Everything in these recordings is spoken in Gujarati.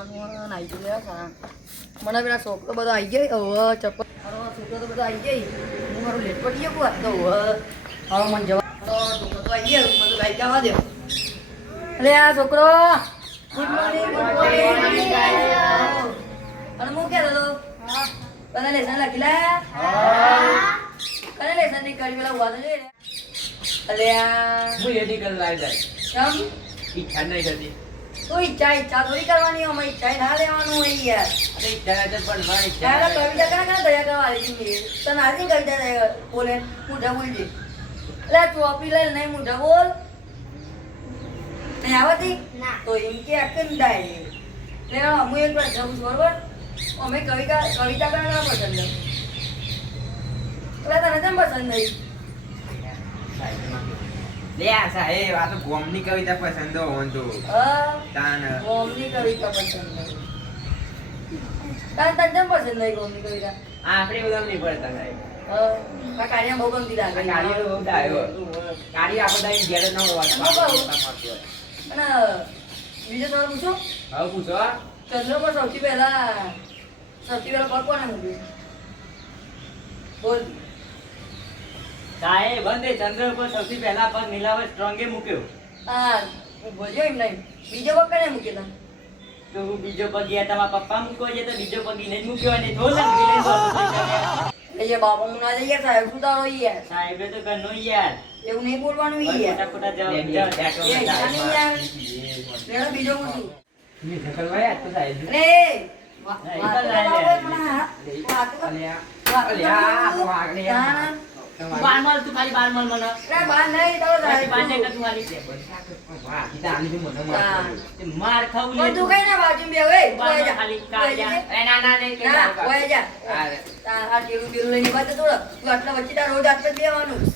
તો લે સારા મને પેલા છોકરો બધો આવી ગયો હવે ચપ્પલ છોકરો તો બધો આવી ગઈ હું મારું લેટ પડી ગયો તો હવે હવે મને જવા છોકરો તો આવી ગયો મને ગાઈ જવા દે. અરે આ છોકરો. ગુડ મોર્નિંગ ગુડ મોર્નિંગ અને હું કહેતો હતો તને લેસન લખી લે? કને લેસનની કરી પેલા ઊભા તો જોઈ લે આ. હું એની કલ લાવી જાય. કેમ? ઈચ્છા નહીં થતી તું ઈચ્છા ઈચ્છા થોડી કરવાની અમે ઈચ્છા ના લેવાનું હોય યાર. અરે ઈચ્છા પણ મારી ઈચ્છા કવિતા કના કના દયા કરવા છે તને આજે કવિતા બોલે? મુઢા બોલજે. એટલે ચોપડી લઈને નહીં મુઢા બોલ. નહીં આવતી? ના. તો એમ કે આખી ડાય હું એક વાર જવું છું બરોબર? અમે કવિતા કવિતા કના કના પસંદ એટલે તને કેમ પસંદ નહીં લે આશા એ આ તો ગોમની કવિતા પસંદ હોન તો. તાન. ગોમની કવિતા પસંદ તાન પસંદ નહીં ગોમની કવિતા? આપણે બધા નહીં પડતા સાહેબ કાર્ય બહુ ગમતી લાગે. બહુ ડાયો ગાડી આપણે ઘેર ન હોવા. અને બીજો સવાલ પૂછો? હવે પૂછો ચંદ્ર સૌથી પહેલા સૌથી પહેલા પર કોને મૂક્યું બોલ. સાહેબ બંદે ચંદ્ર ઉપર સૌથી પહેલા પગ નીલાવર સ્ટ્રોંગે મૂક્યો. હા બોલ્યો એમ નહીં. બીજો પગ કને મૂકેલા તો? હું બીજો પગ ગયા તમારા પપ્પા મૂકવા છે તો બીજો પગ જ મૂક્યો અને થોડ લંગી લઈને બધું થઈ ગયા. એ બાપા હું ના જઈએ સાહેબ શું તારો યાર? સાહેબ તો ઘરનો યાર. એવું નહીં બોલવાનું યાર. ફટાફટ નહીં લેડો બીજો પૂછું ની શકલ તો સાહેબ અરે વા- ના, એ વાત તો તો લાય બરાબર, લે. પણ હા, વાત તો- અલ્યા વાત તો અલ્યા આ તો બરાબર. આગળ હા. યાર. બાર માલ તું ખાલી બાર માલ મને અરે બહાર નહીં, તારો બાર તું. ટકા તું છે. વાહ, કીધા આની થી મને માર હા. પડ્યો. તે માર ખાવું પણ તું તું. કઈ ના બાજુમાં બે, ઓય, તું જા. ખાલી તું આઈ કાઢ્યા. જા. એ ના ના નહીં ના, ના ઓય જા. તાર આ ટેલું ટેલું લઈને બાજુ થોડો. તું આટલા વચ્ચે તાર રોજ આટલે જ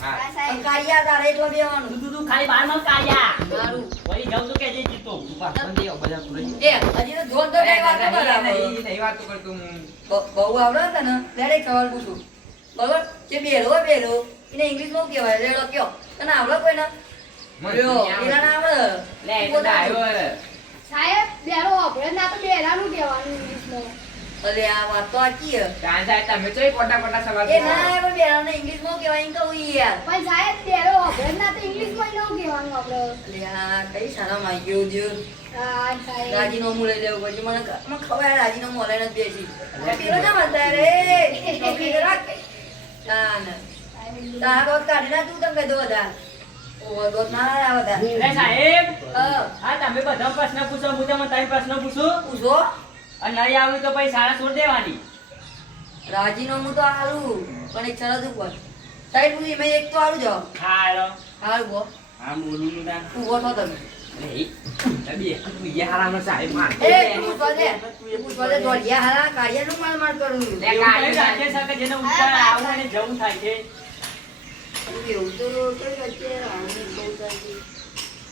હા. કાળિયા તારે એટલો તું તું તું ખાલી બાર માલ કાઢ્યા મારું. વળી જાઉં તો કે જે જીતો તું પાછો બંધ થઈ ગયો, બધા પૂરી. એ, હજી તો જોર તો કઈ વાત નહીં, નહીં, નહીં વાતો કરતો હું. બહુ આવડે ને એક સવાલ પૂછું. બરોબર? જે બેલો હોય બેલો, એને ઇંગ્લિશમાં કહેવાય? રેડો કયો. તને આવડે કોઈને? મને લ્યો. પેલા ના આવડે. લે, એ તો હે. સાહેબ બેરો વાપરે ના તો બેરાનું કહેવાનું ઇંગ્લિશમાં અલે, આ વાત તો છે. ત્યાં સાહેબ તમે ચોય ખોટા ખોટા સવાલ એ. ના, પણ બેલાને ઇંગ્લિશમાં કહેવાય એમ કહું યાર. પણ સાહેબ બેરો વાપરે ના તો ઇંગ્લિશમાં ન કહેવાનું આપણે અલે, આ કઈ આવી ગયો દ્યો. હા સાહેબ રાજીનામું લઈ લેવું પછી મને ક- મને ખબર રાજીનામું ઓનલાઈન જ બેસી પેલો ના બનતા રે તો. ના ના તારા દોત કાઢી ના તું તમ દો બધા ઓ દોત ના લાવ્યા બધા લે સાહેબ હા. હા તમે બધા પ્રશ્ન પૂછો હું તમને ત્રણ પ્રશ્ન પૂછું. પૂછો. અને નહીં તો પછી સારા છોડ દેવાની. રાજીનામું તો હારું પણ એક શરત ઉપર. પૂછી મેં એક તો હારું જાવ હારો હારું બો હા બોલું નું તાન. ઊભો થો તમે.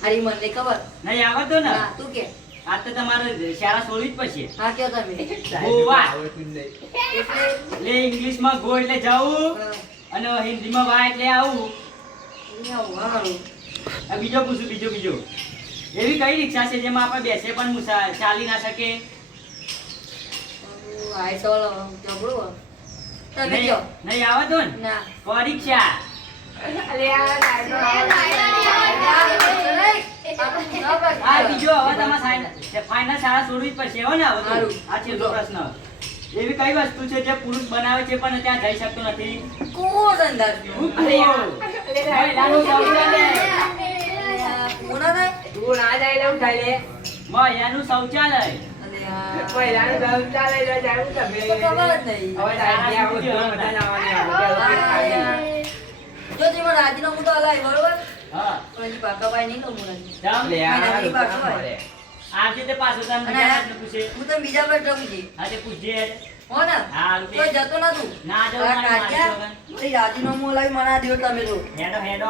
અરે મને ખબર નહીં ને તું કે આ તો તમારે શાળા છોડવી જ પડશે હા કયો તમે ગોવા. એટલે એટલે ઇંગ્લિશમાં ગો એટલે જવું અને હિન્દીમાં વા એટલે આવું બીજો પૂછું બીજો બીજો એવી કઈ રિક્ષા છે જેમાં આપણે બેસે પણ મુસા ચાલી ના શકે? તમે નહીં નહીં આવડતો ને. અલે, આ આ બીજો હવે તમારે સાઈન- ફાઇનલ શાળા છોડવી જ પડશે હો ને હવે આ છેલ્લો પ્રશ્ન. એવી કઈ વસ્તુ છે જે પુરુષ બનાવે છે પણ ત્યાં જઈ શકતો નથી? કોણ મહિલાનું શૌચાલય કોના થાય તું ના જાય હું થાય લે? મહિલાનું શૌચાલય અલે શૌચાલય હું તમે. તો ખબર જ નહીં હવે સાહેબ, ત્યાં આવું તો બધા. જો તે તો હલાય બરોબર હા નહીં મને હજી. જાઓ. લે, આ પાછું ના. આજે તે તને પૂછે હું તો બીજા પ્રશ્ન પૂછી આજે પૂછજે રાજીનામું લાવી મના દ્યો તમે તો. હેડો હેડો